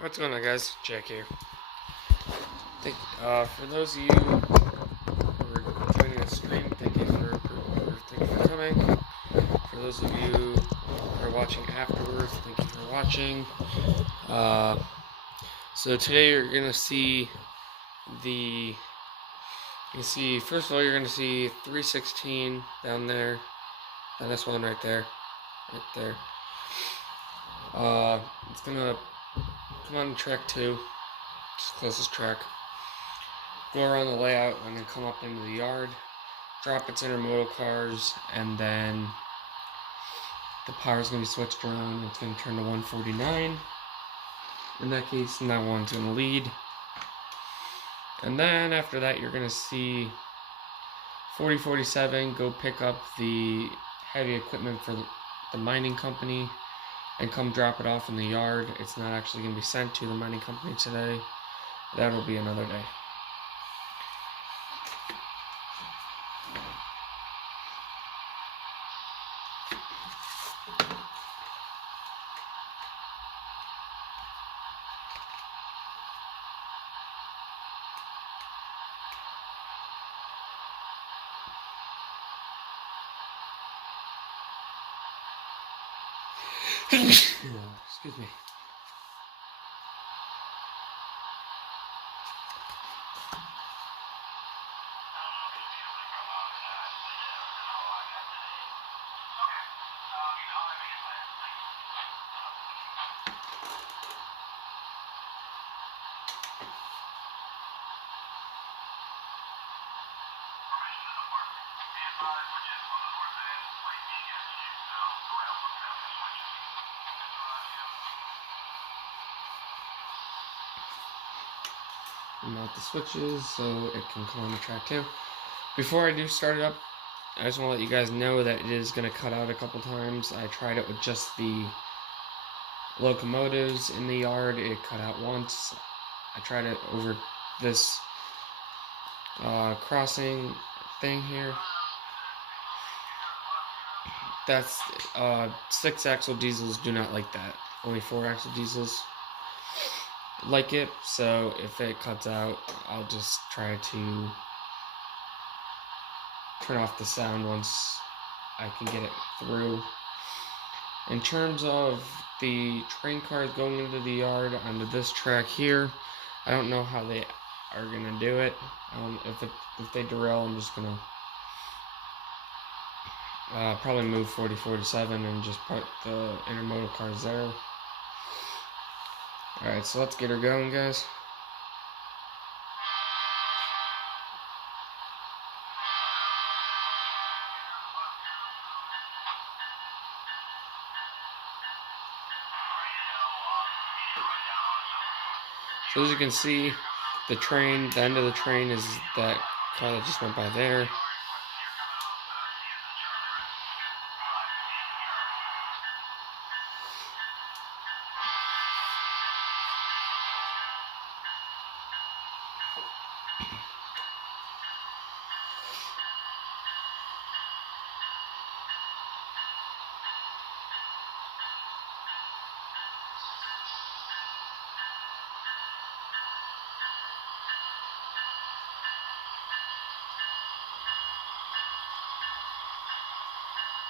What's going on, guys? Jack here. For those of you who are joining the stream, thank you for coming. For those of you who are watching afterwards, thank you for watching. So today you're gonna see first of all, you're gonna see 316 down there, and this one right there. It's gonna come on track 2, just closest track. Go around the layout and then come up into the yard, drop its intermodal cars, and then the power is going to be switched around. It's going to turn to 149. In that case, that one's going to lead. And then after that, you're going to see 4047 go pick up the heavy equipment for the mining company and come drop it off in the yard. It's not actually going to be sent to the mining company today. That'll be another day. Excuse me. Mount the switches so it can come on the track too. Before I do start it up, I just want to let you guys know that it is going to cut out a couple times. I tried it with just the locomotives in the yard. It cut out once. I tried it over this crossing thing here. That's 6-axle diesels do not like that. Only 4-axle diesels like it. So if it cuts out, I'll just try to turn off the sound once I can get it through. In terms of the train cars going into the yard onto this track here, I don't know how they are gonna do it. If they derail, I'm just gonna probably move 4047 and just put the intermodal cars there. Alright, so let's get her going, guys. So as you can see, the end of the train is that car that just went by there.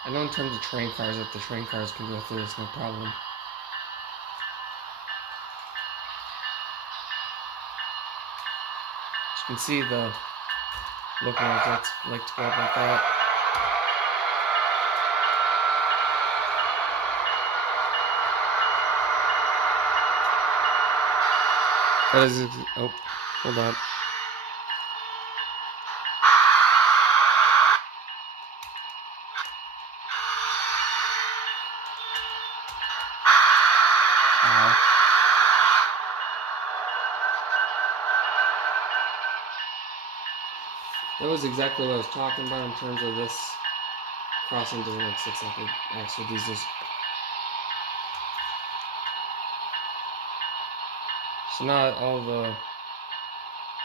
I know in terms of train cars, if the train cars can go through, it's no problem. As you can see, the locomotives like to go up like that. That is, oh, hold on. That was exactly what I was talking about in terms of this crossing doesn't like 6-axle diesels. So not all the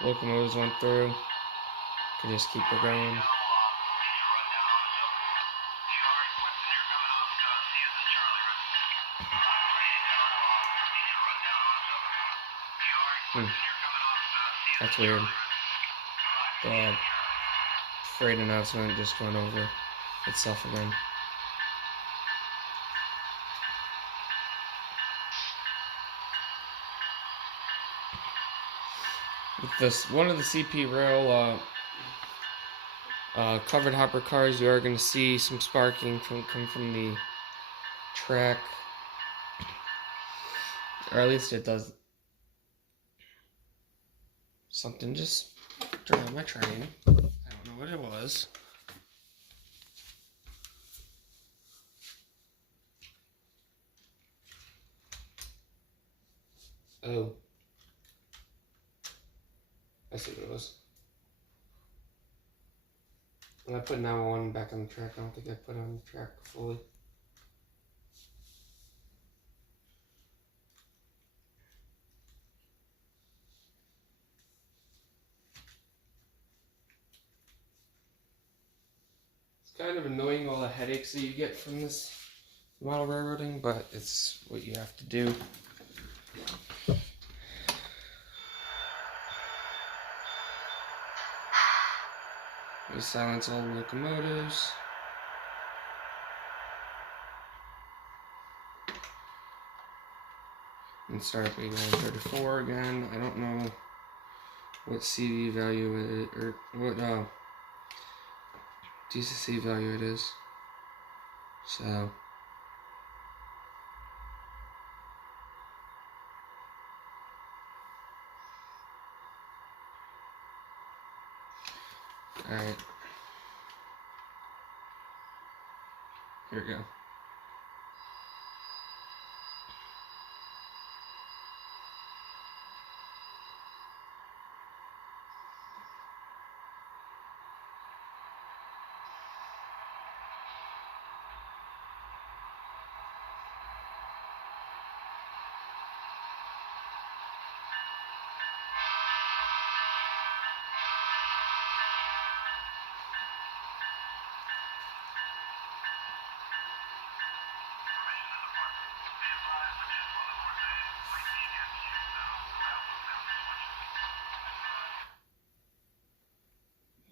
locomotives went through. Could just keep it going. That's weird. The freight announcement just went over itself again. With this, one of the CP Rail covered hopper cars, you are going to see some sparking come from the track, or at least it does. Something just derailed my train. I don't know what it was. Oh. I see what it was. When I put 911 back on the track, I don't think I put it on the track fully. It's kind of annoying, all the headaches that you get from this model railroading, but it's what you have to do. We silence all locomotives. And start up A134 again. I don't know what CD value it is, or what DCC value it is. So alright. Here we go.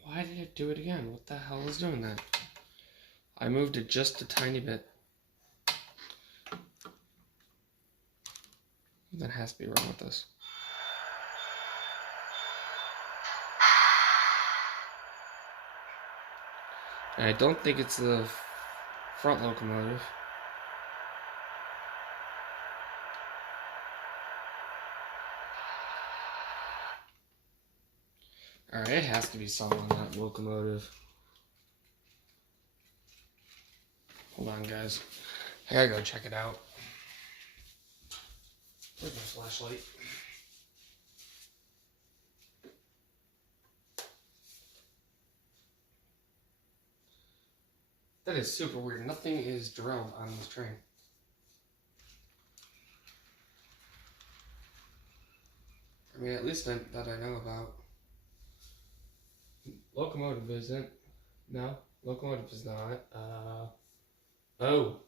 Why did it do it again? What the hell is doing that? I moved it just a tiny bit. That has to be wrong with this. And I don't think it's the front locomotive. Alright, it has to be something on that locomotive. Hold on, guys. I gotta go check it out. Where's my flashlight? That is super weird. Nothing is derailed on this train. I mean, at least that I know about. Locomotive isn't. No, locomotive is not. Oh.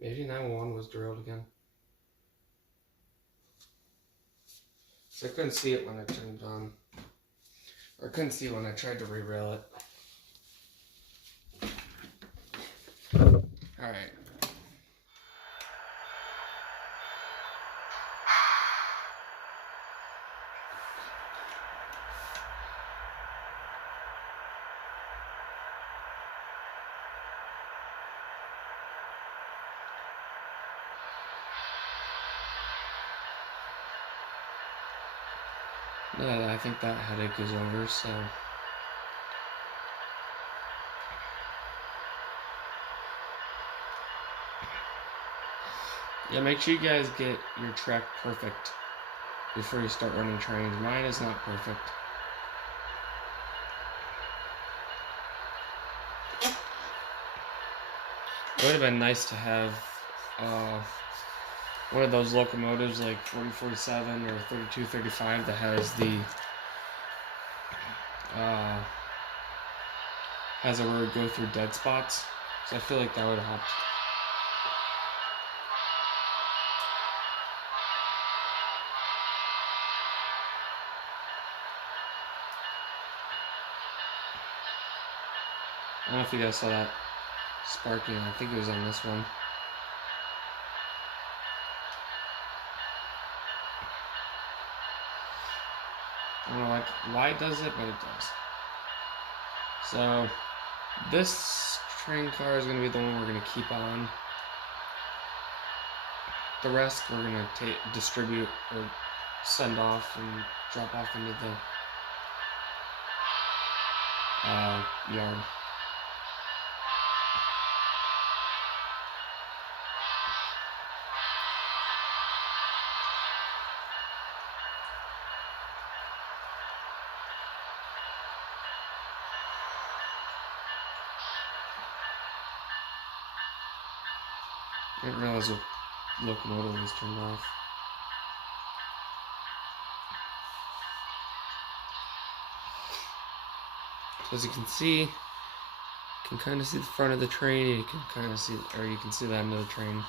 Maybe 911 was derailed again. So I couldn't see it when I turned on. Or I couldn't see it when I tried to re-rail it. Alright. Yeah, I think that headache is over, so... Yeah, make sure you guys get your track perfect before you start running trains. Mine is not perfect. It would have been nice to have one of those locomotives like 4047 or 3235 that has the has a road go through dead spots. So I feel like that would have helped. don't know if you guys saw that sparking. I think it was on this one. I don't know why it does it, but it does. So this train car is going to be the one we're going to keep on. The rest we're going to distribute or send off and drop off into the yard. I didn't realize the locomotive was turned off. So as you can see, you can kind of see the front of the train. You can kind of see, or you can see the end of the train.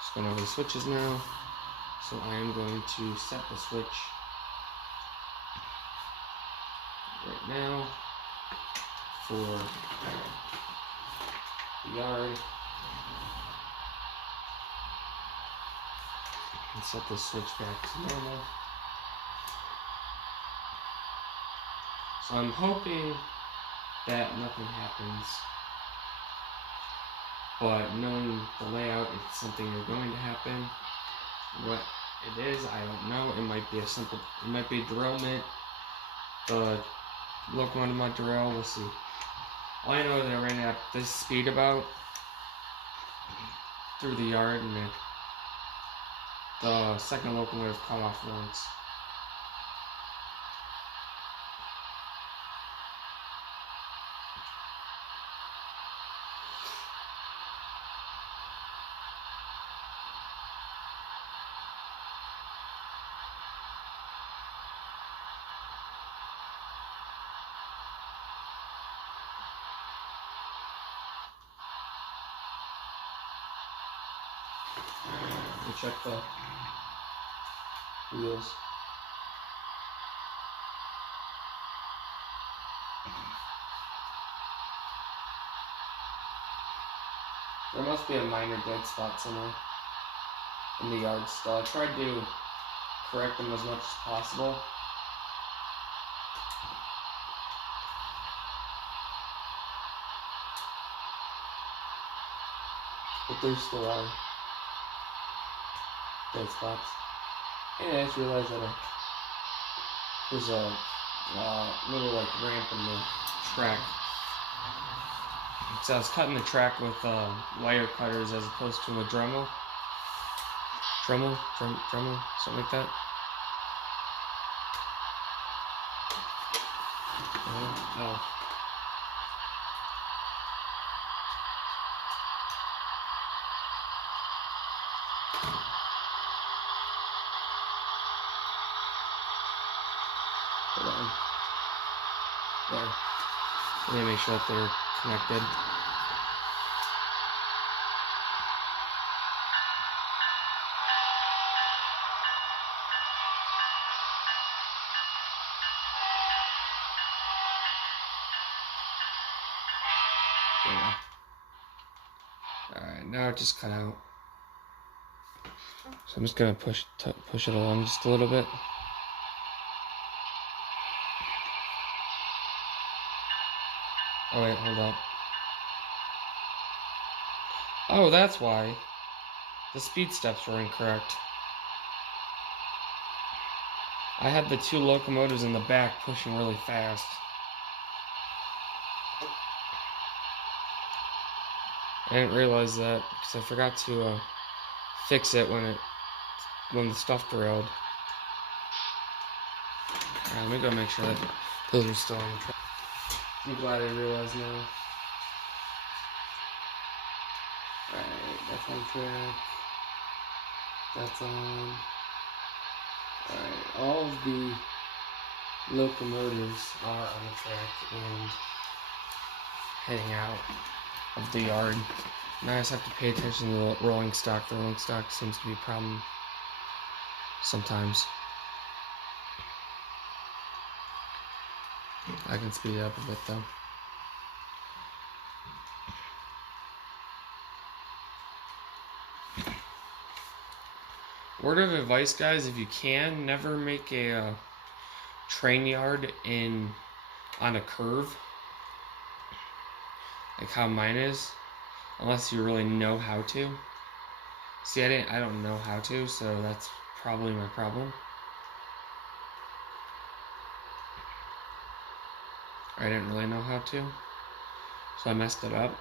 Just going over the switches now. So I am going to set the switch right now for the yard. And set the switch back to normal. So I'm hoping that nothing happens, but knowing the layout, it's something is going to happen. What it is, I don't know. It might be derailment. The locomotive might derail, we'll see. All I know is that I ran at this speed about through the yard, and the second locomotive cut off once. Let me check the wheels. There must be a minor dead spot somewhere in the yard still. I tried to correct them as much as possible. But there still are dead spots. And I just realized that there's a little like ramp in the track. So I was cutting the track with wire cutters as opposed to a Dremel, something like that. Oh. Hold on. There. Let me make sure that they're connected. Alright, now it just cut out. So I'm just gonna push it along just a little bit. Oh wait, hold up. Oh, that's why. The speed steps were incorrect. I had the two locomotives in the back pushing really fast. I didn't realize that because I forgot to fix it when the stuff derailed. Alright, let me go make sure that those are still on the track. I'm glad I realized now. Alright, that's on track. That's on. Alright, all of the locomotives are on the track and heading out of the yard. Now I just have to pay attention to the rolling stock. The rolling stock seems to be a problem sometimes. I can speed it up a bit though. Word of advice, guys, if you can, never make a train yard on a curve, like how mine is, unless you really know how to. See, I don't know how to, so that's probably my problem. I didn't really know how to, so I messed it up.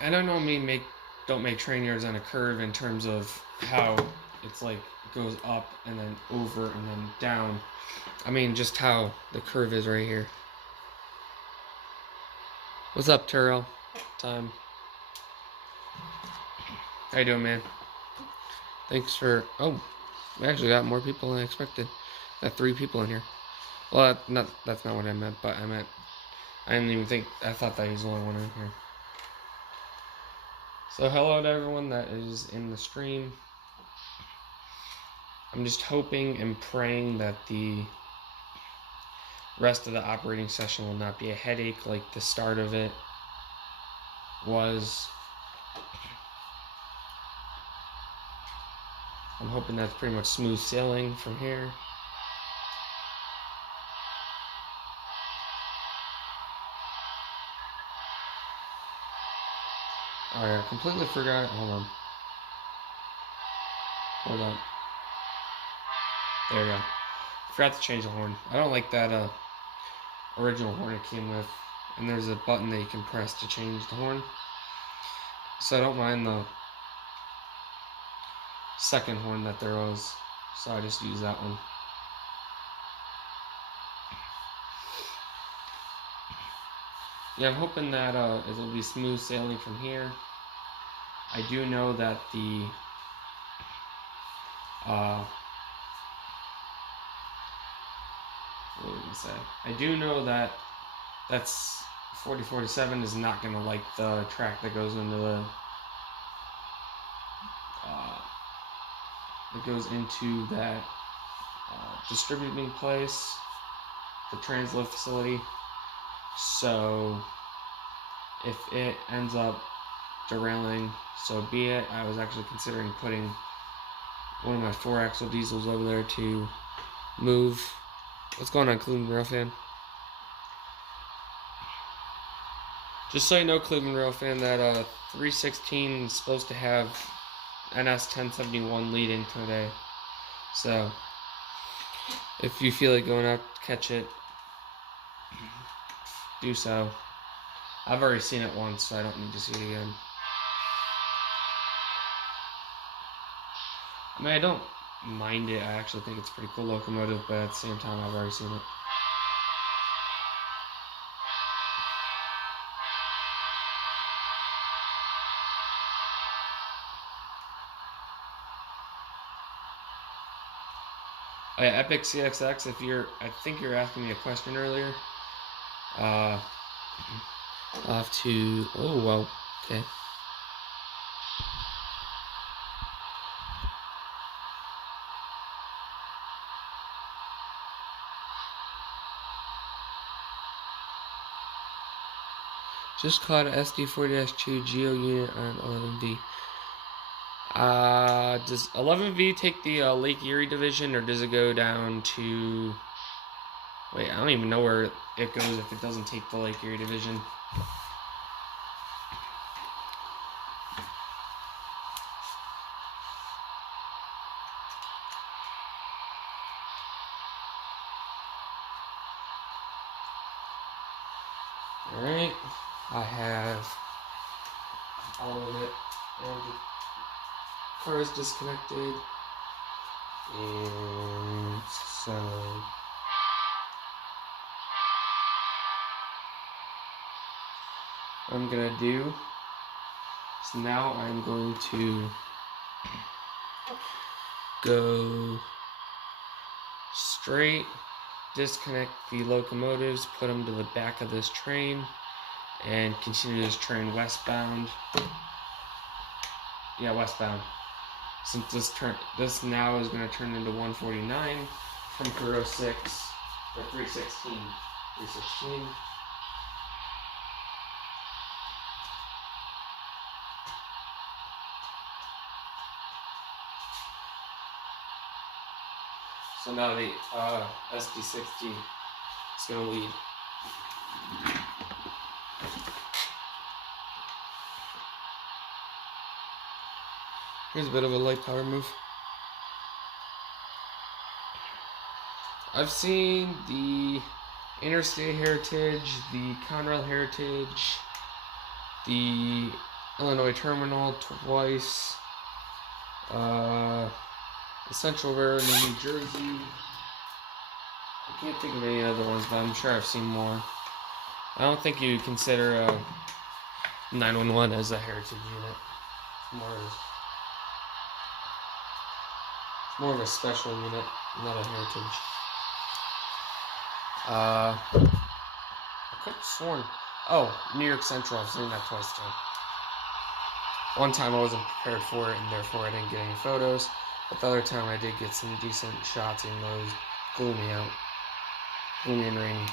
I don't don't make train yards on a curve in terms of how it's like goes up and then over and then down. I mean just how the curve is right here. What's up, Turo? Time. How you doing, man? Thanks for... Oh, we actually got more people than I expected. Got 3 people in here. Well, that's not what I meant, but I didn't even think... I thought that he was the only one in here. So hello to everyone that is in the stream. I'm just hoping and praying that the rest of the operating session will not be a headache like the start of it was. I'm hoping that's pretty much smooth sailing from here. Alright, I completely forgot. Hold on. There we go. Forgot to change the horn. I don't like that original horn it came with. And there's a button that you can press to change the horn. So I don't mind the second horn that there was. So I just use that one. Yeah, I'm hoping that it'll be smooth sailing from here. I do know that the what was I gonna say? I do know that that's 4047 is not gonna like the track that goes into the that distributing place, the transload facility. So if it ends up derailing, so be it. I was actually considering putting one of my 4-axle diesels over there to move. What's going on, Cleveland Rail fan? Just so you know, Cleveland Rail fan, that 316 is supposed to have NS 1071 leading today. So if you feel like going out to catch it, do so. I've already seen it once, so I don't need to see it again. I mean, I don't mind it. I actually think it's a pretty cool locomotive, but at the same time, I've already seen it. Oh yeah, Epic CXX, I think you're asking me a question earlier. I'll have to, oh, well, okay. Just caught an SD4-2 Geo unit on 11V. Does 11V take the Lake Erie division, or does it go down to... Wait, I don't even know where it goes if it doesn't take the Lake Erie division. Alright, I have all of it, and the car is disconnected, and so what I'm gonna do is now I'm going to go straight, disconnect the locomotives, put them to the back of this train, and continue this train westbound. Yeah, westbound. Since this now is going to turn into 149 from 306 or 316. 316. So now the SD60 is going to lead. Here's a bit of a light power move. I've seen the Interstate Heritage, the Conrail Heritage, the Illinois Terminal twice, the Central Railroad in New Jersey. I can't think of any other ones, but I'm sure I've seen more. I don't think you consider 911 as a heritage unit. More of a special unit, not a heritage. I could have sworn. Oh, New York Central. I've seen that twice too. One time I wasn't prepared for it, and therefore I didn't get any photos. But the other time I did get some decent shots, even though it was gloomy and rainy.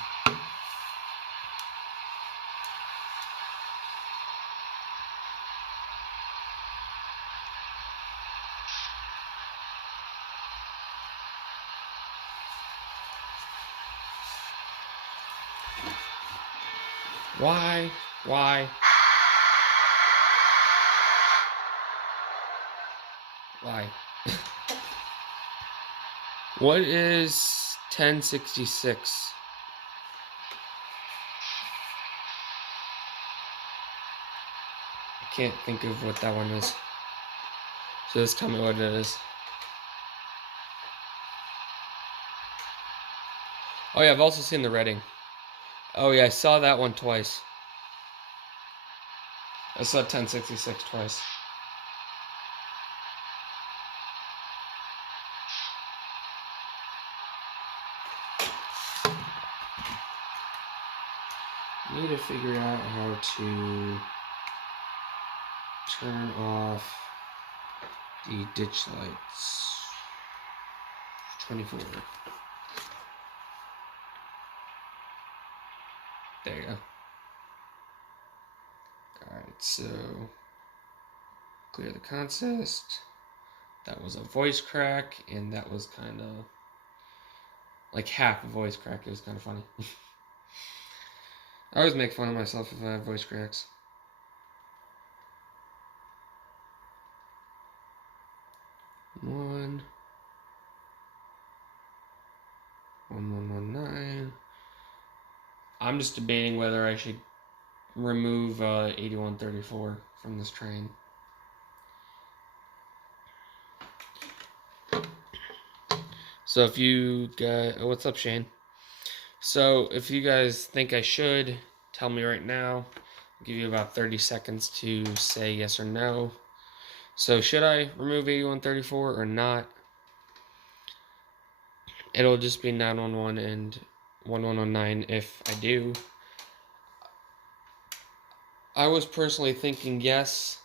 Why? Why? What is 1066? I can't think of what that one is. So just tell me what it is. Oh yeah, I've also seen the Reading. Oh yeah, I saw that one twice. I saw 1066 twice. I need to figure out how to turn off the ditch lights. 24. There you go. Alright, so clear the consist. That was a voice crack, and that was kind of like half a voice crack. It was kind of funny. I always make fun of myself if I have voice cracks. One 1119. I'm just debating whether I should remove 8134 from this train. So if you guys, what's up, Shane? So if you guys think I should, tell me right now. I'll give you about 30 seconds to say yes or no. So should I remove 8134 or not? It'll just be 911 and 1119 if I do. I was personally thinking yes,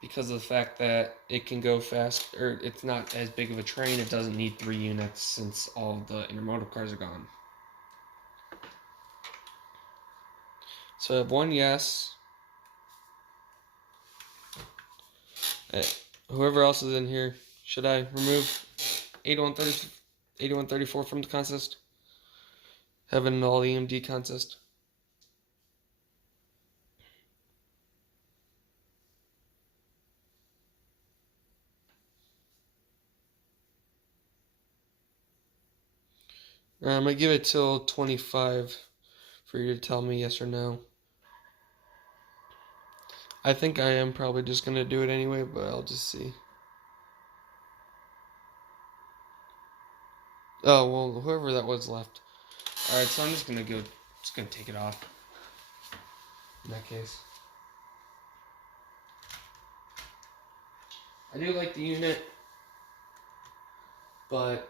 because of the fact that it can go fast, or it's not as big of a train. It doesn't need 3 units since all of the intermodal cars are gone. So I have 1 yes. Whoever else is in here, should I remove 8134 from the consist? Have an all EMD consist? I'm going to give it till 25 for you to tell me yes or no. I think I am probably just going to do it anyway, but I'll just see. Oh, well, whoever that was left. Alright, so I'm just going to take it off. In that case. I do like the unit, but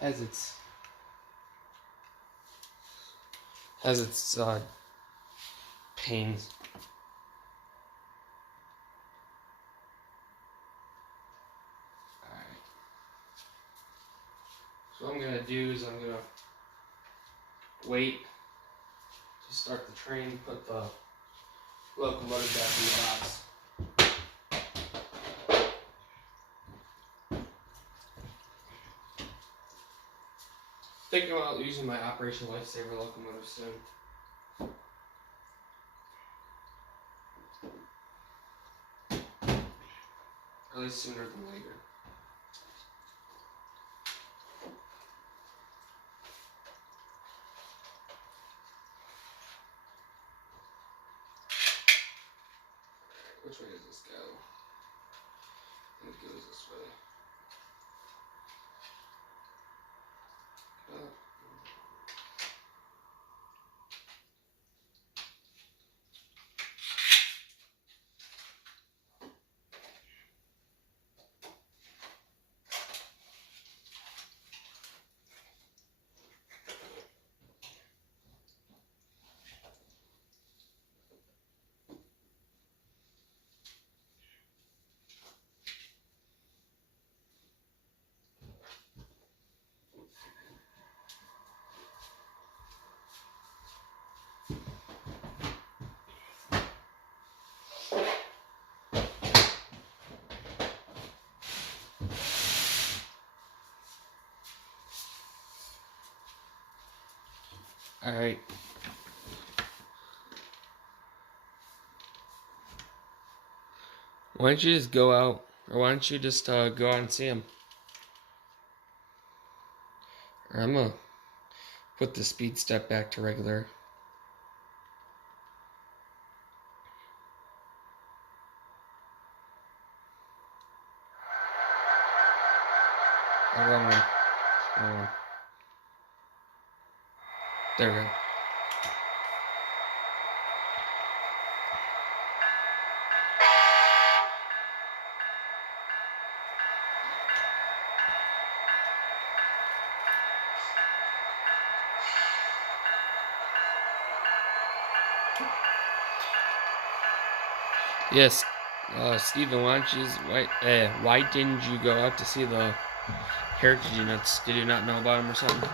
has its pains. Alright. So what I'm going to do is I'm going to wait to start the train, put the locomotive back in the box. Thinking about using my Operation Lifesaver locomotive soon. Or at least sooner than later. Which way does this go? I think it goes this way. Alright. Why don't you just go out? Or why don't you just go out and see him? Or I'm gonna put the speed step back to regular. Wrong one. Wrong one. There we go. Yes, Steven, why didn't you go out to see the heritage units? Did you not know about them or something?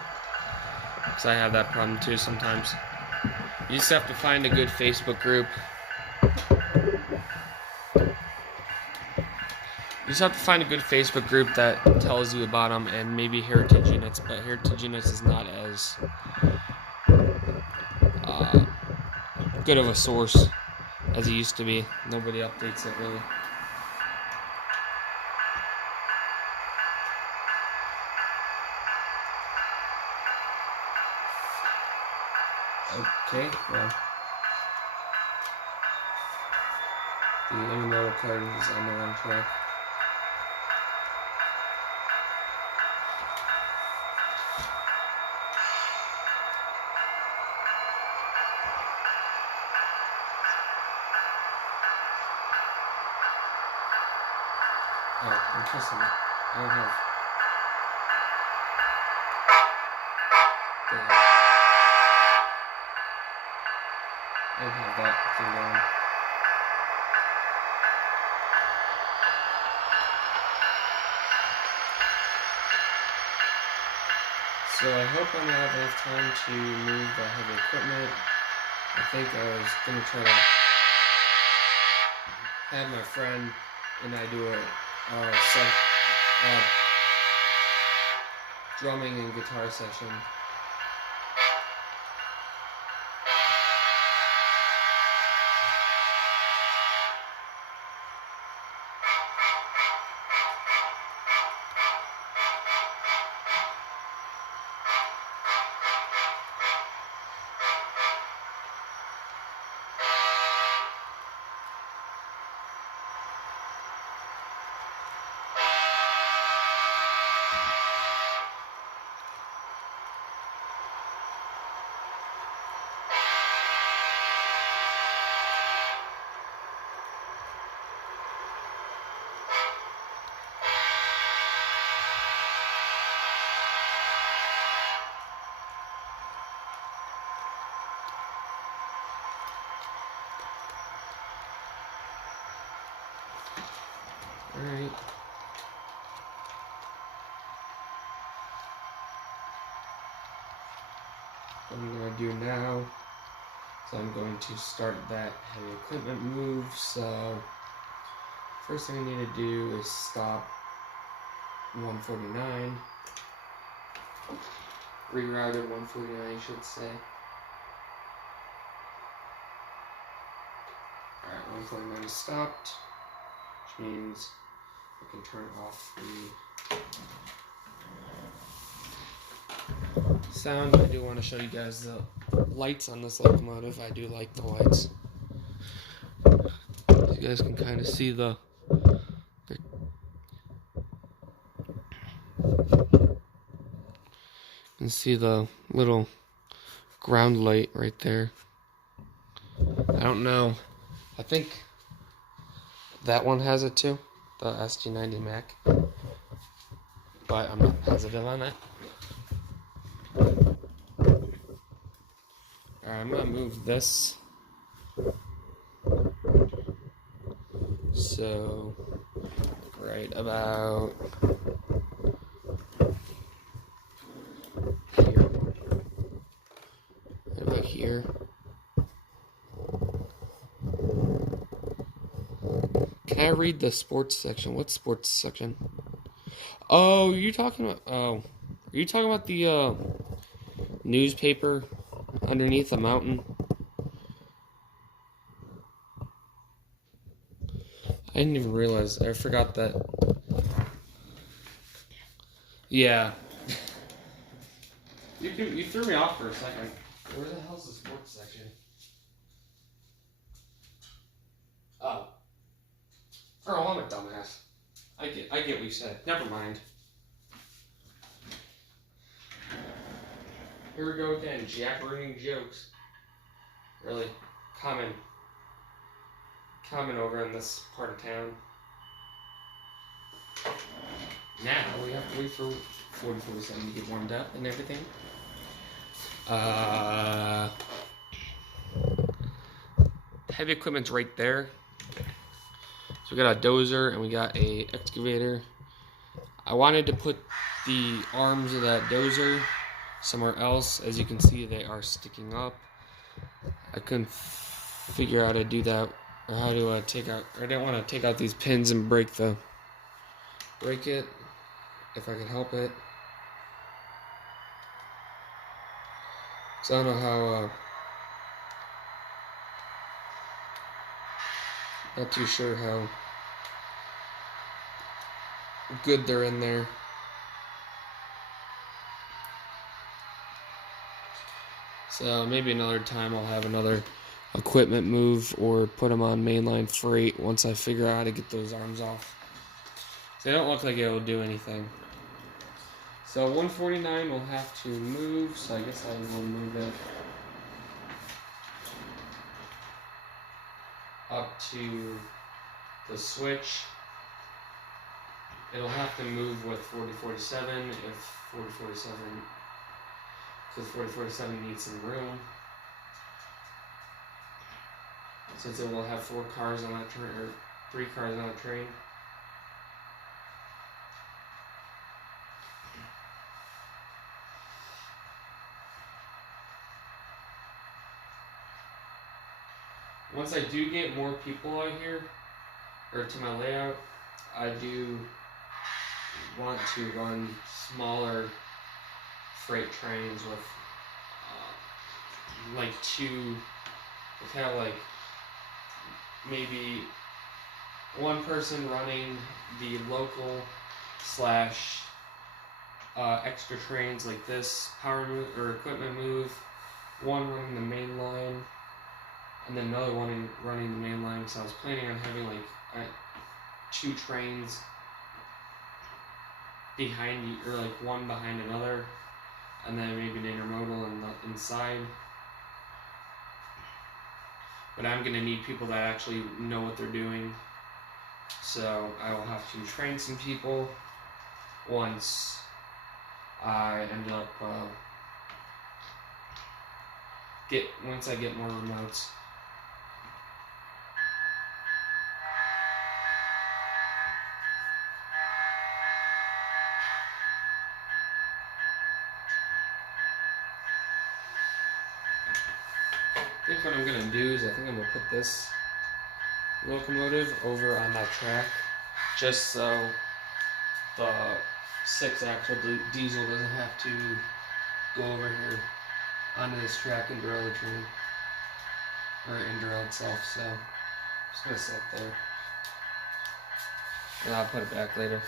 Because I have that problem too sometimes. You just have to find a good Facebook group. You just have to find a good Facebook group that tells you about them and maybe heritage units, but heritage units is not as good of a source as it used to be. Nobody updates it really. Okay, well, the intermodal card is on the wrong track. Oh, interesting. I don't have. I don't have that thing going. So I hope I'm gonna have enough time to move the heavy equipment. I think I was gonna try to have my friend and I do a drumming and guitar session. Alright. What I'm going to do now is I'm going to start that heavy equipment move. So first thing I need to do is stop 149. rerouted 149, I should say. Alright, 149 is stopped, which means I can turn off the sound. I do want to show you guys the lights on this locomotive. I do like the lights. You guys can kind of see the little ground light right there. I don't know. I think that one has it too, the SG90 Mac, but I'm not positive on that. Alright, I'm gonna move this. So, right about here. Right about here. Can I read the sports section? What sports section? Oh, you're talking about. Oh, are you talking about the newspaper underneath the mountain? I didn't even realize. I forgot that. Yeah. You threw me off for a second. Where the hell's the sports section? Oh. Oh, I'm a dumbass. I get what you said. Never mind. Here we go again. Jabbering jokes. Really common over in this part of town. Now we have to wait for 4047 to get warmed up and everything. Heavy equipment's right there. So we got a dozer and we got a excavator. I wanted to put the arms of that dozer somewhere else. As you can see, they are sticking up. I couldn't figure out how to do that, or how to take out. I didn't want to take out these pins and break it if I could help it. So I don't know how. Not too sure how good they're in there. So maybe another time I'll have another equipment move or put them on mainline freight once I figure out how to get those arms off. So they don't look like it will do anything. So 149 will have to move, so I guess I will move it up to the switch. It'll have to move with 4047 if 4047, because 4047 needs some room. Since it will have 4 cars on that train, or 3 cars on that train. Once I do get more people out here, or to my layout, I do want to run smaller freight trains with like 2, kind of like maybe 1 person running the local slash extra trains like this, power move or equipment move, 1 running the main line, and then another one running the main line. So I was planning on having like 2 trains behind you, or like 1 behind another, and then maybe an intermodal inside. But I'm going to need people that actually know what they're doing. So I will have to train some people once I end up once I get more remotes. I think what I'm going to do is I think I'm going to put this locomotive over on that track, just so the 6-axle diesel doesn't have to go over here onto this track and derail the train, or derail itself. So I'm just gonna set there, and I'll put it back later.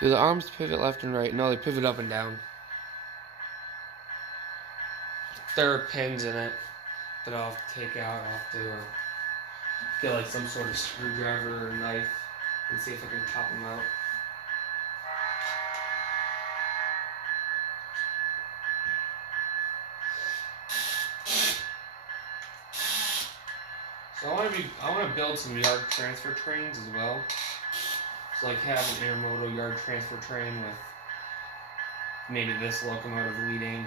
Do the arms pivot left and right? No, they pivot up and down. There are pins in it that I'll have to take out. I'll have to get like some sort of screwdriver or knife and see if I can pop them out. So I want to build some yard transfer trains as well. So like have an intermodal yard transfer train with maybe this locomotive leading,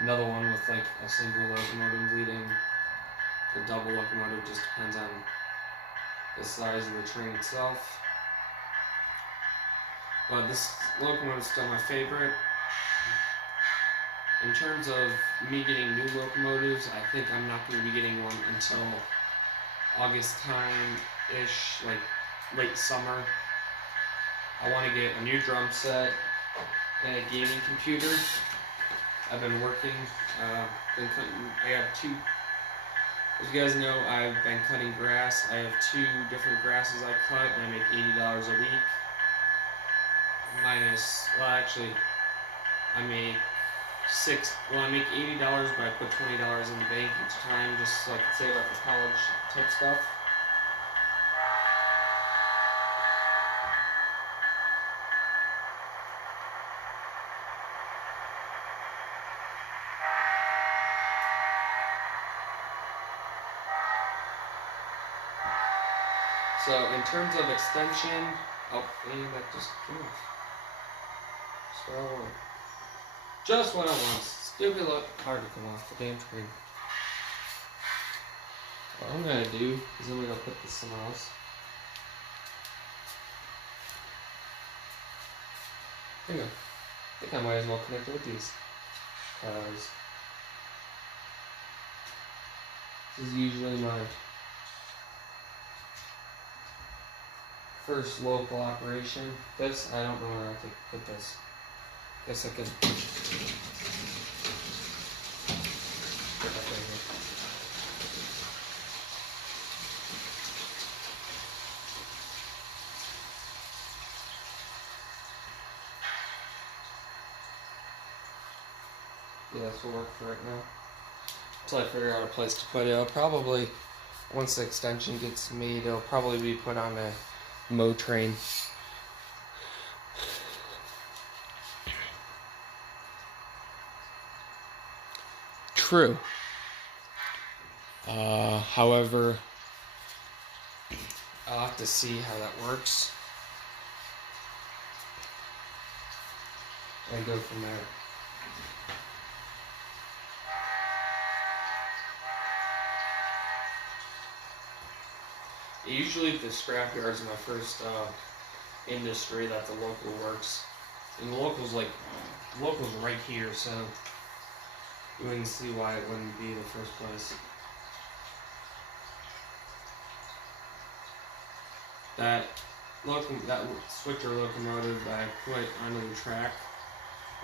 another one with like a single locomotive leading, a double locomotive, just depends on the size of the train itself. But this locomotive is still my favorite. In terms of me getting new locomotives, I think I'm not going to be getting one until August time-ish, like late summer. I want to get a new drum set and a gaming computer. I've been working, I have two, as you guys know, I've been cutting grass. I have 2 different grasses I cut, and I make $80 a week. Well actually, I make $80, but I put $20 in the bank each time, just so I can save up for college type stuff. So in terms of extension, and that just came off. Just what I want. Just what I want. Stupid look hard to come off the damn screen. What I'm gonna do is I'm gonna put this somewhere else. Hang on. I think I might as well connect it with these. Because this is usually my first local operation. This, I don't know where I could put this. Guess I could put that right here. Yeah, this will work for right now. Until I figure out a place to put it. It'll probably, once the extension gets made, it'll probably be put on a Mo train. True. However, I'll have to see how that works and go from there. Usually the scrapyard is my first industry that the local works. And the local's right here, so you wouldn't see why it wouldn't be the first place. That switcher locomotive that I put onto the track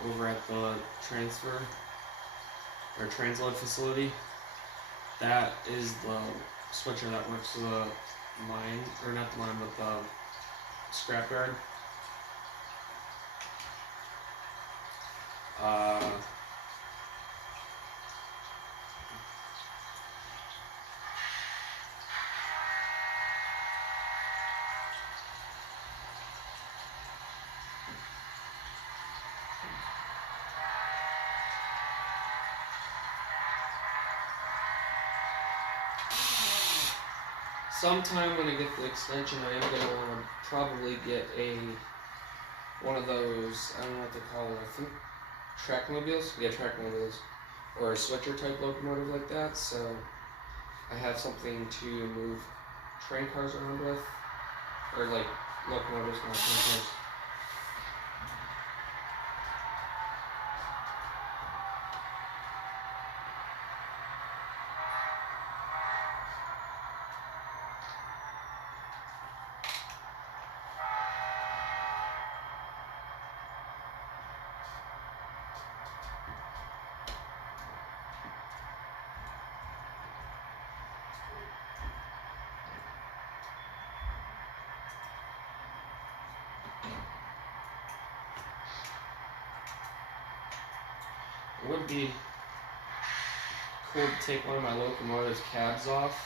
over at the transfer or transload facility, that is the switcher that works the mine, or not the mine, but the scrapyard. Sometime when I get the extension, I am going to want to probably get one of those, I don't know what they're called, I think trackmobiles? Yeah, trackmobiles. Or a switcher type locomotive like that, so I have something to move train cars around with. Or like locomotives, not train cars. would be cool to take one of my locomotive's cabs off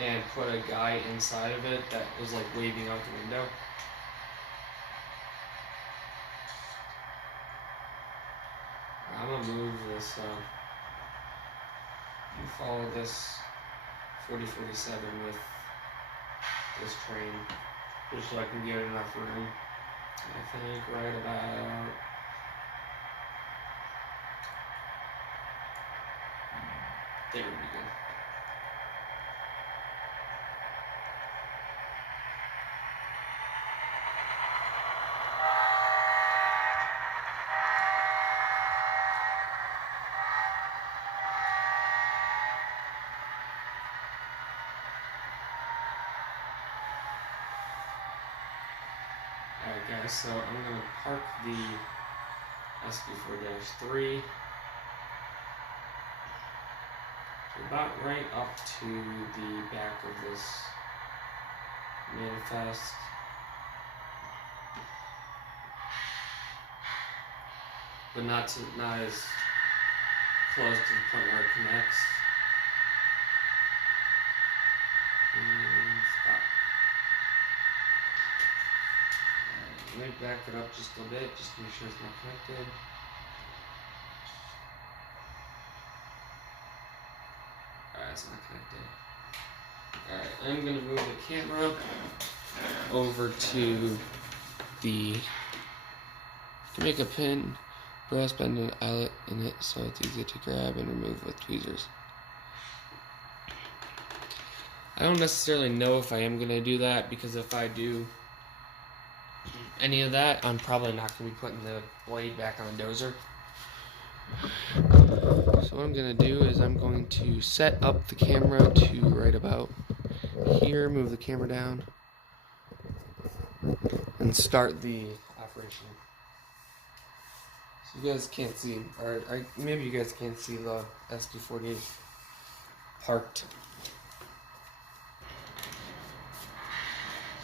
and put a guy inside of it that was like waving out the window. I'm gonna move this, you follow this 4047 with this train, just so I can get enough room. I think right about there would be good. Alright guys, so I'm going to park the SB4-3 about right up to the back of this manifest. But not as close to the point where it connects. And stop. Let me back it up just a bit, just to make sure it's not connected. Alright, it's not connected. Alright, I'm going to move the camera over to the, to make a pin, brass bend an eyelet in it so it's easy to grab and remove with tweezers. I don't necessarily know if I am going to do that, because if I do any of that, I'm probably not going to be putting the blade back on the dozer. So what I'm going to do is I'm going to set up the camera to right about here, move the camera down, and start the operation. So you guys can't see, or maybe you guys can't see the SB48 parked.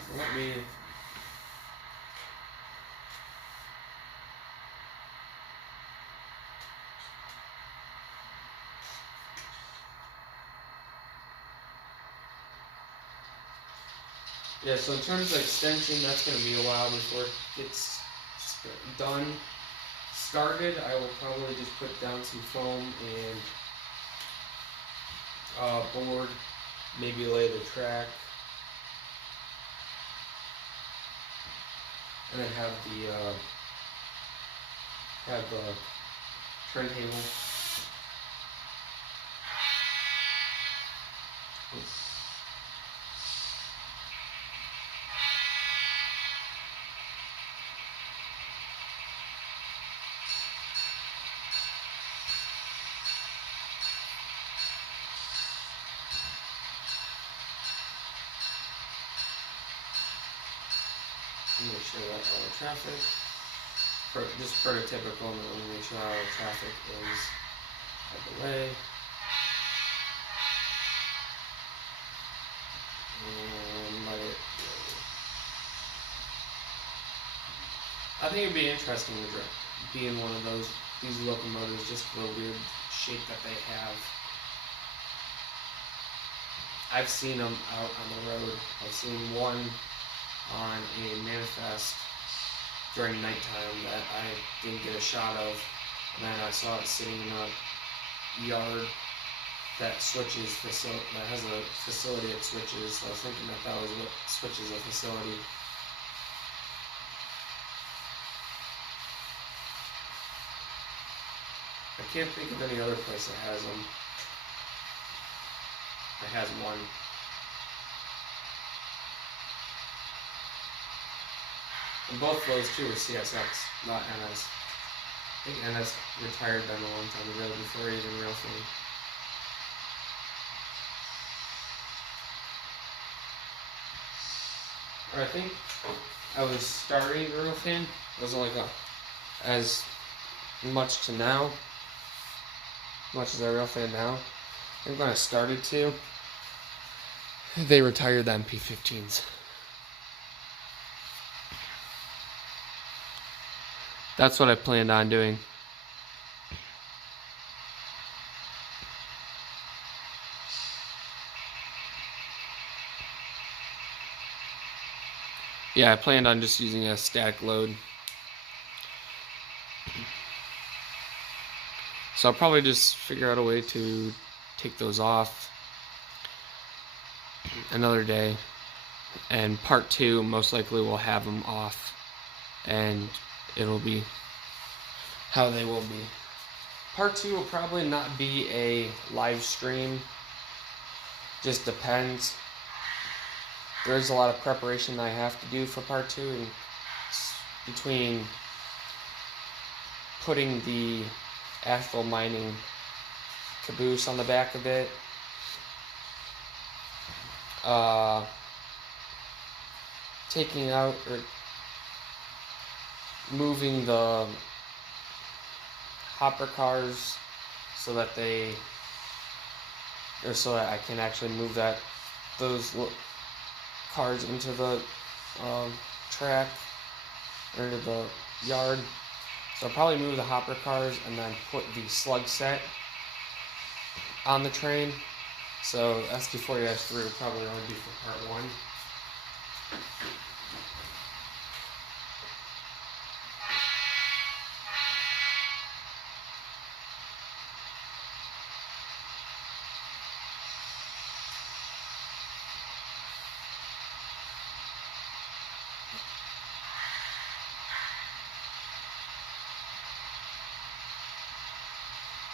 So let me yeah, so in terms of extension, that's going to be a while before it gets done. Started, I will probably just put down some foam and board, maybe lay the track, and then have the turntable. Make sure that all the traffic, just prototypical, and then make sure all the traffic is out of the way. And let it go. I think it'd be interesting to be in one of these locomotives, just the weird shape that they have. I've seen them out on the road. I've seen one on a manifest during nighttime that I didn't get a shot of, and then I saw it sitting in a yard that has a facility that switches, so I was thinking that was what switches a facility. I can't think of any other place that has them. It has one. And both of those two were CSX, not NS. I think NS retired them a long time ago before even Railfan. Or I think I was starting Railfan. It was only as much to now, much as I Railfan now. I think when I started to, they retired the MP15s. That's what I planned on doing. Yeah, I planned on just using a static load. So I'll probably just figure out a way to take those off another day. And part 2, most likely we'll have them off. And it'll be how they will be. Part 2 will probably not be a live stream. Just depends. There's a lot of preparation I have to do for part 2, and between putting the actual mining caboose on the back of it, taking out or moving the hopper cars so that I can actually move those cars into the track or into the yard. So I'll probably move the hopper cars and then put the slug set on the train. So SD40-3 will probably only be for part 1.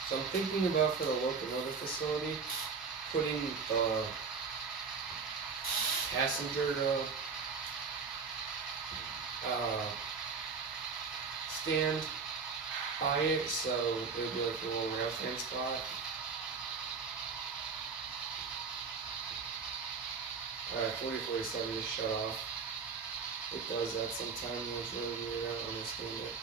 So I'm thinking about, for the locomotive facility, putting the passenger stand by it, so it would be like a little rail fan spot. Alright, 4047 just shut off. It does that sometimes when it's really weird. I don't understand it.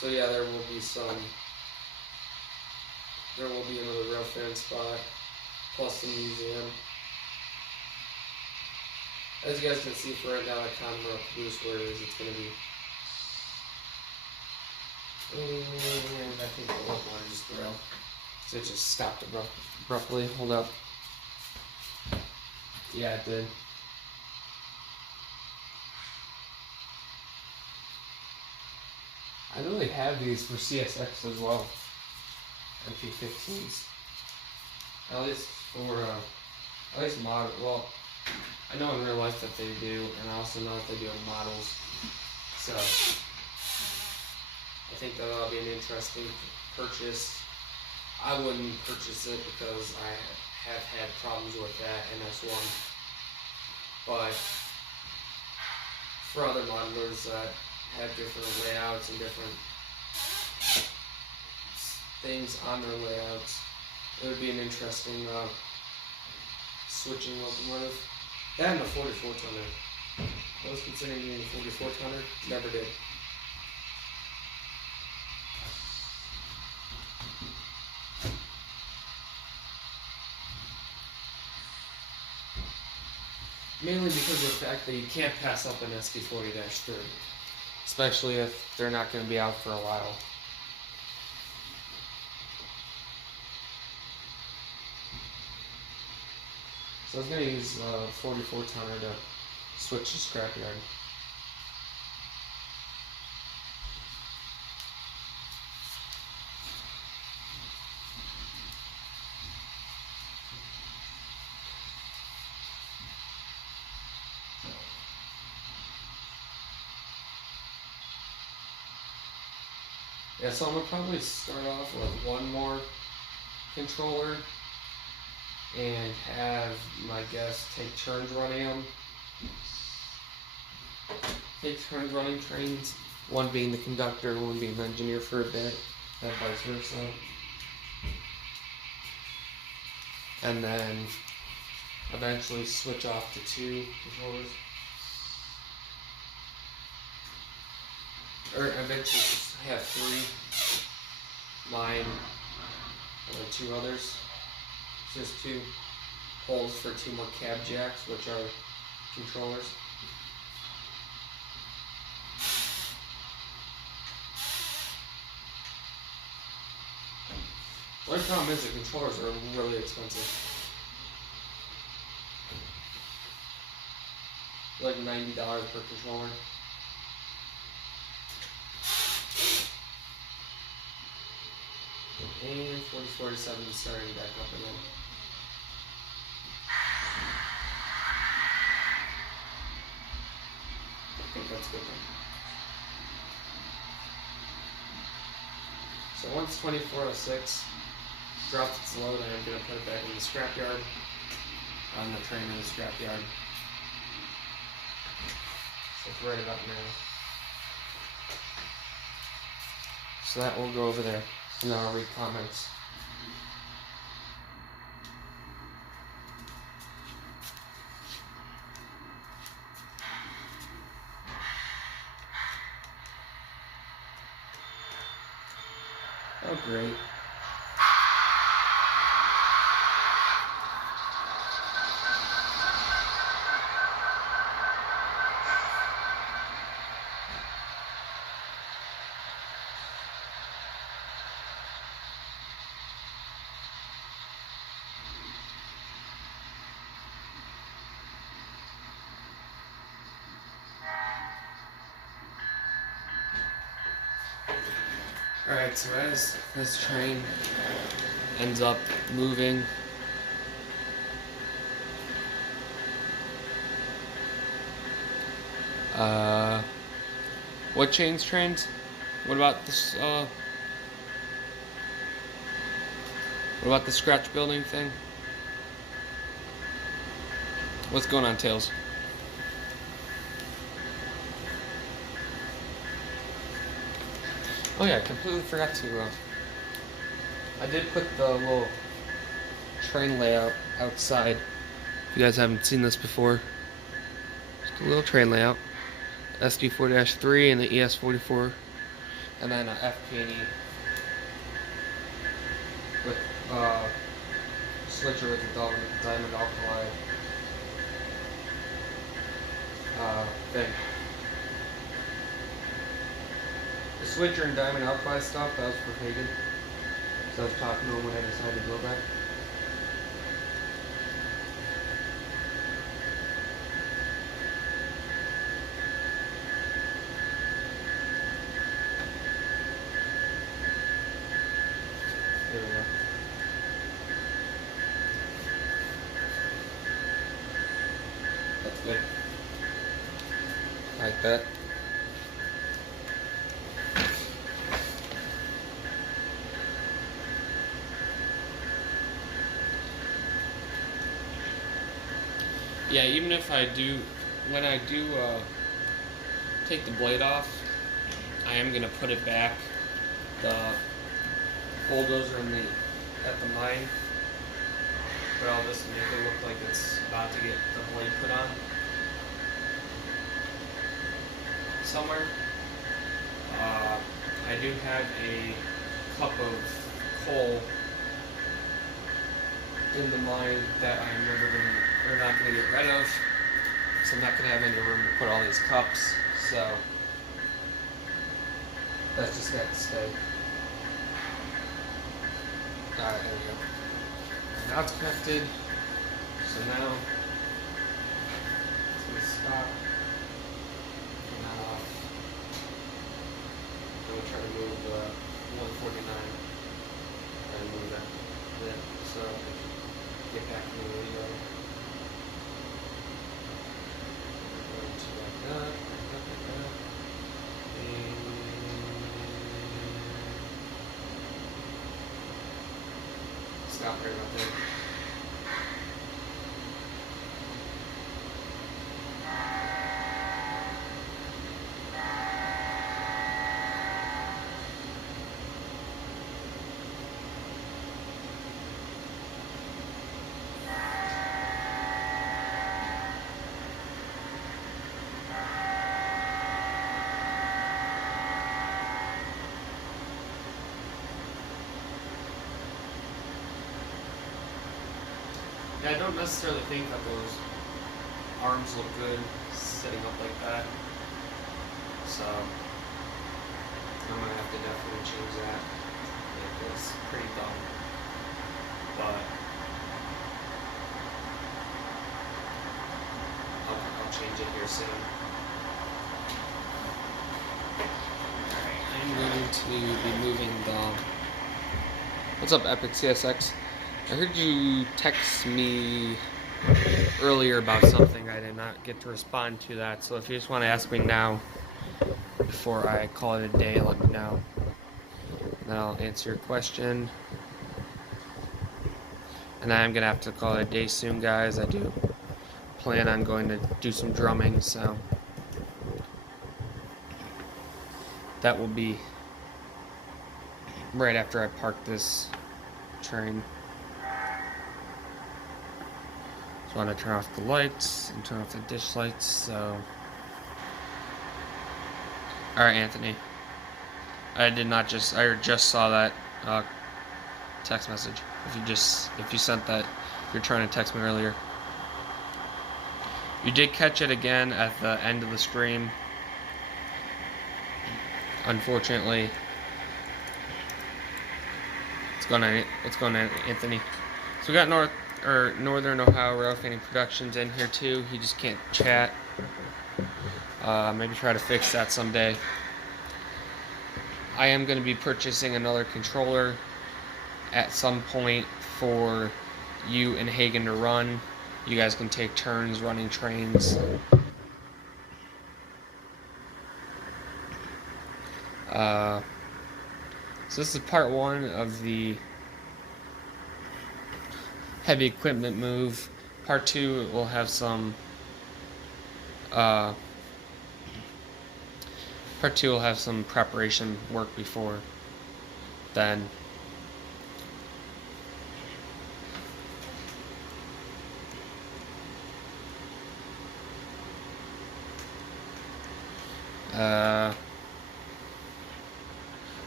So yeah, there will be another rail fan spot, plus the museum. As you guys can see, for right now, the Conrail caboose where it is, it's going to be. And I think the locomotive just derailed. So it just stopped abruptly. Hold up. Yeah, it did. I know they have these for CSX as well. MP15s. At least model. Well, I know in real life that they do, and I also know that they do in models. So I think that'll be an interesting purchase. I wouldn't purchase it because I have had problems with that NS1. But for other modelers that have different layouts and different things on their layouts, it would be an interesting switching locomotive. That and the 44 tonner. I was considering doing the 44 tonner, never did. Mainly because of the fact that you can't pass up an SD40-3, especially if they're not going to be out for a while. So I was going to use 44 tonner to switch to scrapyard. Yeah, so I'm going to probably start off with one more controller and have my guests take turns running them. Take turns running trains, one being the conductor, one being the engineer for a bit, and vice versa. And then eventually switch off to 2 controllers. Or eventually have 3. Mine and then 2 others. So there's 2 holes for 2 more cab jacks, which are controllers. The only problem is the controllers are really expensive. Like $90 per controller. And 4047 is starting back up again. I think that's good then. So once 2406 drops its load, I'm going to put it back in the scrapyard. On the train in the scrapyard. So it's right about now. So that will go over there. And then I'll read comments. Oh, great. Alright, so as this train ends up moving, what change trains? What about this, what about the scratch building thing? What's going on, Tails? Oh yeah, I completely forgot to, I did put the little train layout outside. If you guys haven't seen this before, just a little train layout. SD4-3 and the ES44, and then FP&E with switcher with the diamond alkali thing. The switcher and diamond alkali stuff, that was for Hagen. So I was talking to him when I decided to build that. There we go. That's good. Like that. Yeah, even if I do, when I do take the blade off, I am gonna put it back. The bulldozer at the mine, put all this to make it look like it's about to get the blade put on somewhere. I do have a cup of coal in the mine that I'm never gonna, or not gonna get rid of, so I'm not gonna have any room to put all these cups. So that's just got to stay. Alright, there we go. Now it's connected. So now it's gonna stop. Turn that off. I'm gonna try to move 149 and move that bit so I can get back to the video. Going to like that, like that. And stop right about there. Yeah, I don't necessarily think that those arms look good sitting up like that. So I'm gonna have to definitely change that. Like, it's pretty dumb. but I'll change it here soon. Alright, I'm going to be moving the... What's up, Epic CSX? I heard you text me earlier about something. I did not get to respond to that, so if you just want to ask me now before I call it a day, let me know. Then I'll answer your question. And I'm gonna have to call it a day soon, guys. I do plan on going to do some drumming, so that will be right after I park this train. So I want to turn off the lights and turn off the dish lights, so... Alright, Anthony. I just saw that text message. If you sent that, if you're trying to text me earlier. You did catch it again at the end of the stream. Unfortunately. What's going on, Anthony? So we got Northern Ohio Rail Fanning Productions in here too. He just can't chat. Maybe try to fix that someday. I am going to be purchasing another controller at some point for you and Hagen to run. You guys can take turns running trains. So this is part one of the heavy equipment move. Part two will have some preparation work before then.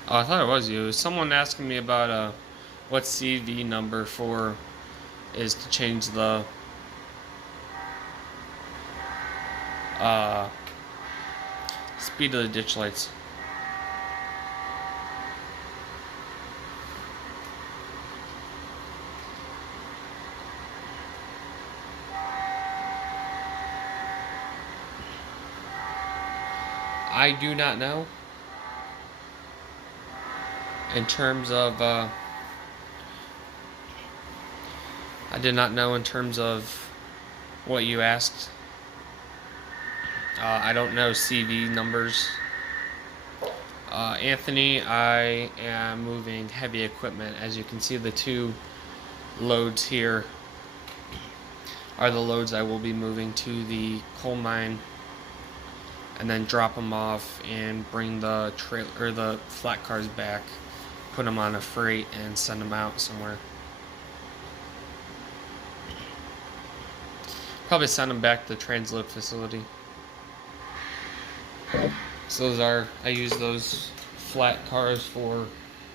Oh, I thought it was you. It was someone asking me about what CV number for is to change the speed of the ditch lights. I do not know. In terms of, I did not know in terms of what you asked. I don't know CV numbers. Anthony, I am moving heavy equipment. As you can see, the two loads here are the loads I will be moving to the coal mine, and then drop them off and bring the the flat cars back, put them on a freight, and send them out somewhere. Probably send them back to the transload facility. So I use those flat cars for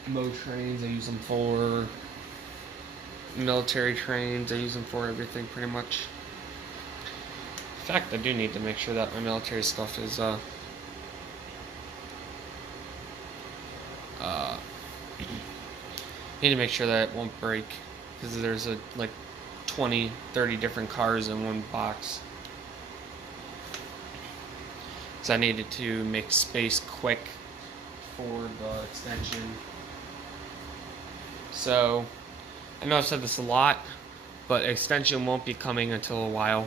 mode trains. I use them for military trains. I use them for everything pretty much. In fact, I do need to make sure that my military stuff is need to make sure that it won't break, because there's like 20-30 different cars in one box. So I needed to make space quick for the extension. So I know I've said this a lot, but extension won't be coming until a while.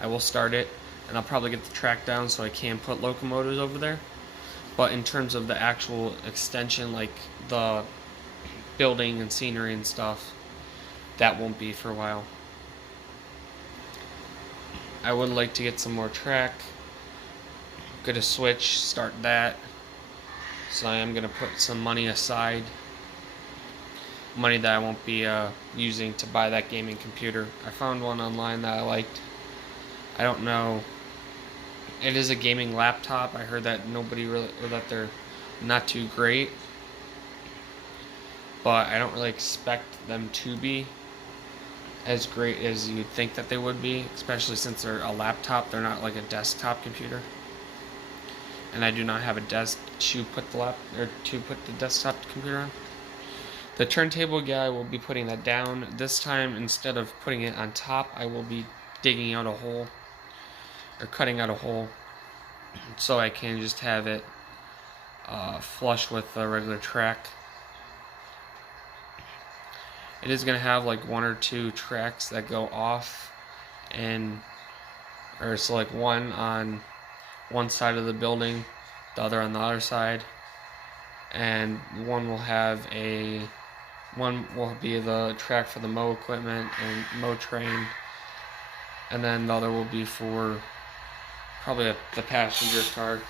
I will start it, and I'll probably get the track down so I can put locomotives over there. But in terms of the actual extension, like the building and scenery and stuff, that won't be for a while. I would like to get some more track, get a switch, start that. So I am going to put some money aside, money that I won't be using to buy that gaming computer. I found one online that I liked. I don't know. It is a gaming laptop. I heard that that they're not too great, but I don't really expect them to be as great as you'd think that they would be, especially since they're a laptop. They're not like a desktop computer, and I do not have a desk to put the desktop computer on. The turntable guy will be putting that down. This time, instead of putting it on top, I will be digging out a hole, or cutting out a hole, so I can just have it flush with the regular track. It is going to have like 1 or 2 tracks that go off, or so like one on one side of the building, the other on the other side, and one will be the track for the mow equipment and mow train, and then the other will be for probably the passenger car.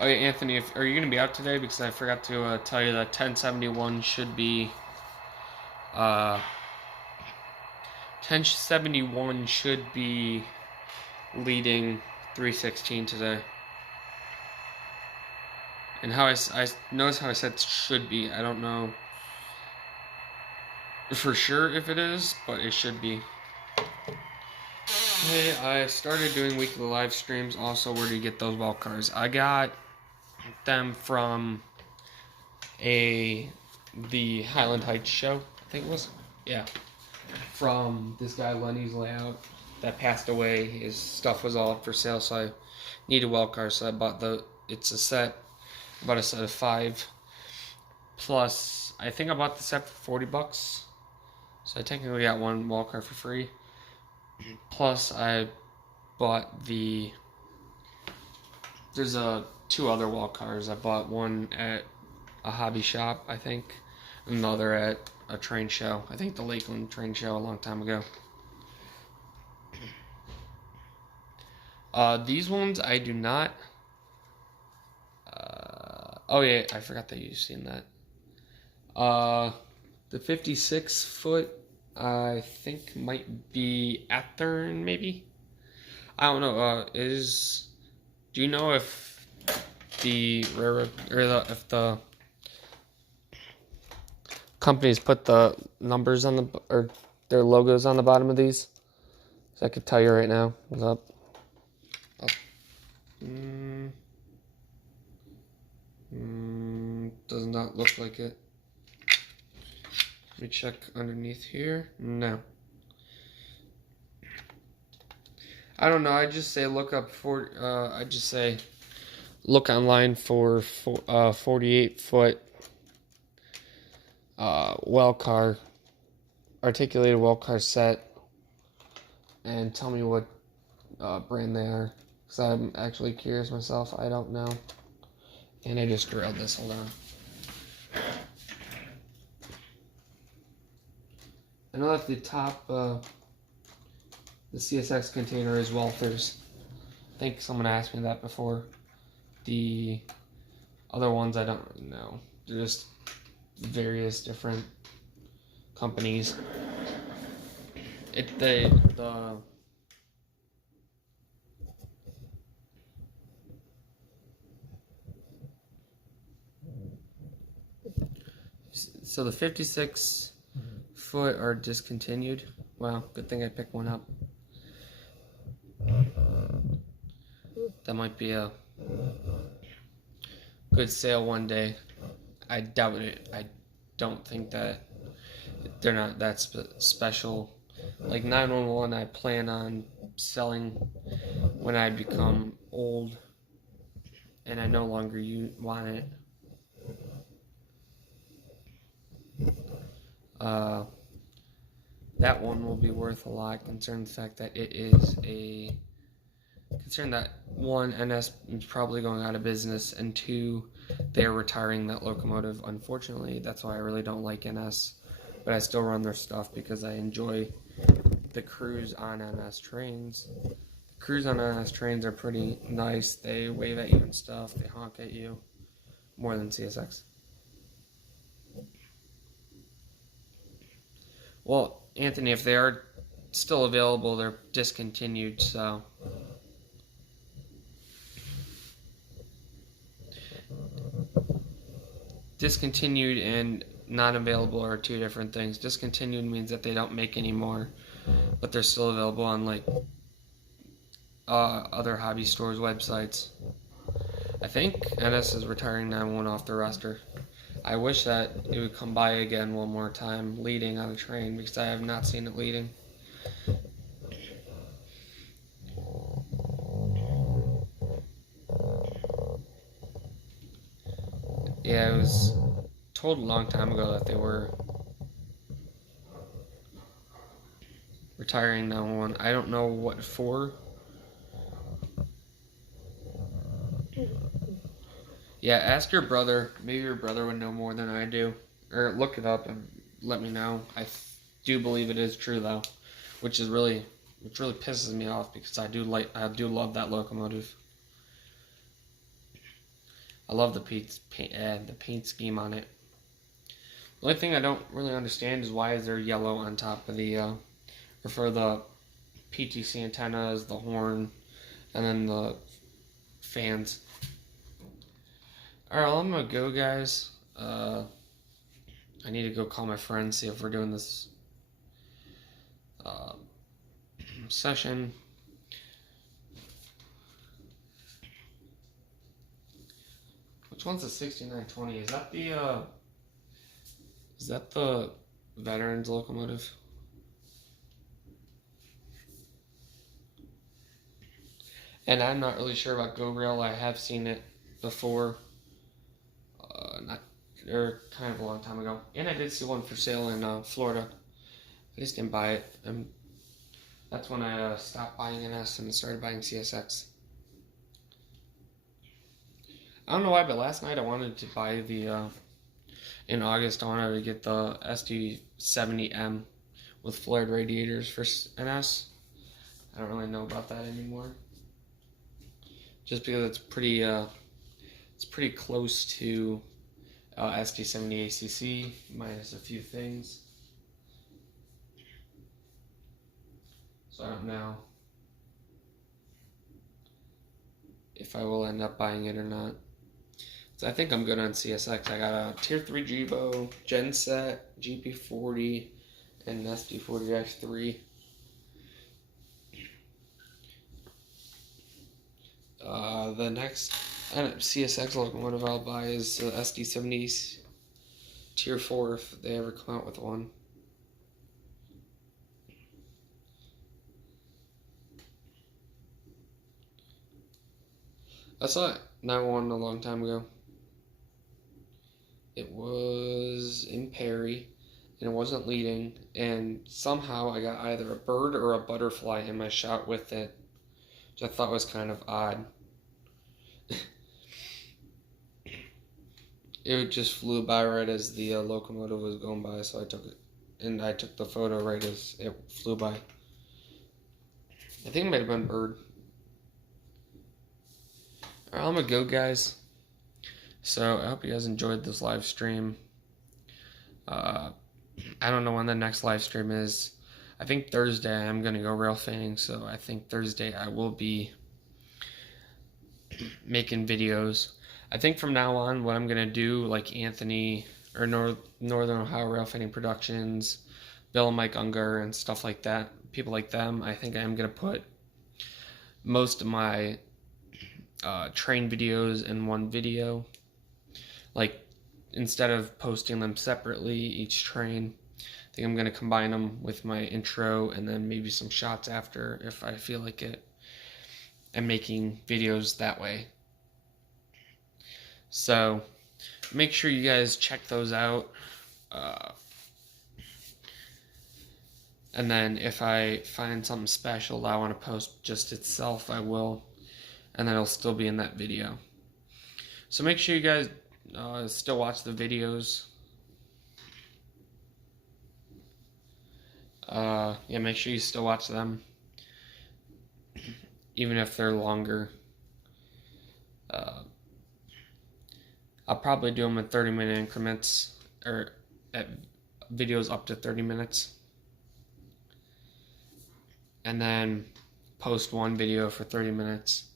Okay, Anthony, are you going to be out today? Because I forgot to tell you that 1071 should be 1071 should be leading 316 today. And how I notice how I said should be. I don't know for sure if it is, but it should be. Hey, I started doing weekly live streams. Also, where do you get those bulk cars? I got them from the Highland Heights show, I think it was. Yeah. From this guy Lenny's Layout that passed away. His stuff was all up for sale, so I needed well cars, so I bought it's a set. I bought a set of 5. Plus, I think I bought the set for $40. So I technically got one wall car for free. Plus, I bought there's 2 other wall cars. I bought one at a hobby shop, I think, and another at a train show. I think the Lakeland train show a long time ago. These ones I do not. Oh yeah, I forgot that you've seen that. The 56 foot, I think might be Athearn, maybe. I don't know. Do you know if the railroad or if the companies put the numbers on or their logos on the bottom of these? So I could tell you right now. What's up? Does not look like it. Let me check underneath here. No. I don't know. I just say look up for. I just say look online for 48 foot well car, articulated well car set, and tell me what brand they are. Because I'm actually curious myself. I don't know. And I just drilled this. Hold on. I know that the top, the CSX container is Walthers. I think someone asked me that before. The other ones I don't know. They're just various different companies. So the 56 foot are discontinued. Wow, good thing I picked one up. That might be a good sale one day. I doubt it. I don't think that they're not that special. Like 911, I plan on selling when I become old and I no longer want it. That one will be worth a lot, considering the fact that considering that 1, NS is probably going out of business, and 2, they're retiring that locomotive. Unfortunately, that's why I really don't like NS, but I still run their stuff because I enjoy the crews on NS trains. The crews on NS trains are pretty nice. They wave at you and stuff. They honk at you more than CSX. Well, Anthony, if they are still available, they're discontinued, so. Discontinued, and not available are two different things. Discontinued means that they don't make anymore, but they're still available on like other hobby stores' websites. I think NS is retiring 911 off the roster. I wish that it would come by again one more time, leading on a train, because I have not seen it leading. Yeah, it was told a long time ago that they were retiring 911. I don't know what for. Yeah, ask your brother. Maybe your brother would know more than I do. Or look it up and let me know. I do believe it is true though, which really pisses me off because I do love that locomotive. I love the paint scheme on it. The only thing I don't really understand is why is there yellow on top of the or for the PTC antennas, the horn, and then the fans. Alright, well, I'm gonna go, guys. I need to go call my friend, see if we're doing this session. Which one's the 6920? Is that the veterans locomotive? And I'm not really sure about Go Rail. I have seen it before, kind of a long time ago. And I did see one for sale in Florida. I just didn't buy it. That's when I stopped buying NS and started buying CSX. I don't know why, but last night I wanted to buy in August, I wanted to get the SD70M with flared radiators for NS. I don't really know about that anymore. Just because it's pretty close to SD70 ACC, minus a few things. So I don't know if I will end up buying it or not. So I think I'm good on CSX. I got a Tier 3 Jibo, Genset, GP40, and an SD40X3. The next CSX locomotive I'll buy is the SD70 Tier 4 if they ever come out with one. I saw 911 a long time ago. It was in Perry, and it wasn't leading, and somehow I got either a bird or a butterfly in my shot with it, which I thought was kind of odd. It just flew by right as the locomotive was going by, so I took it, and I took the photo right as it flew by. I think it might have been bird. Alright, I'm gonna go, guys. So I hope you guys enjoyed this live stream. I don't know when the next live stream is. I think Thursday I'm gonna go rail fanning, so I think Thursday I will be making videos. I think from now on, what I'm gonna do, like Anthony or Northern Ohio Rail Fanning Productions, Bill and Mike Unger, and stuff like that, people like them, I think I'm gonna put most of my train videos in one video. Like, instead of posting them separately, each train, I think I'm gonna combine them with my intro and then maybe some shots after if I feel like it, and making videos that way. So make sure you guys check those out, and then if I find something special that I want to post just itself, I will, and then it'll still be in that video. So make sure you guys still watch the videos. Yeah, make sure you still watch them, even if they're longer. I'll probably do them in 30-minute increments, or at videos up to 30 minutes. And then post one video for 30 minutes,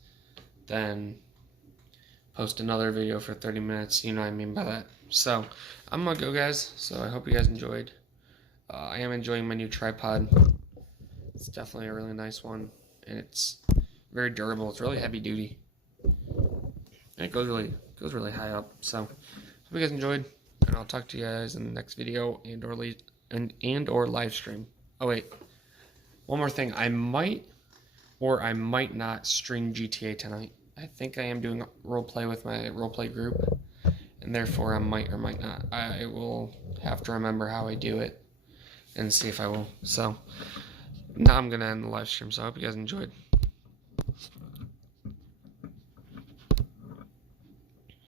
then post another video for 30 minutes. You know what I mean by that. So I'm gonna go, guys. So I hope you guys enjoyed. I am enjoying my new tripod. It's definitely a really nice one, and it's very durable. It's really heavy duty. And it goes really high up. So hope you guys enjoyed, and I'll talk to you guys in the next video and or live stream. Oh wait, one more thing. I might or I might not stream GTA tonight. I think I am doing a roleplay with my roleplay group, and therefore I might or might not. I will have to remember how I do it and see if I will. So now I'm gonna end the live stream. So I hope you guys enjoyed.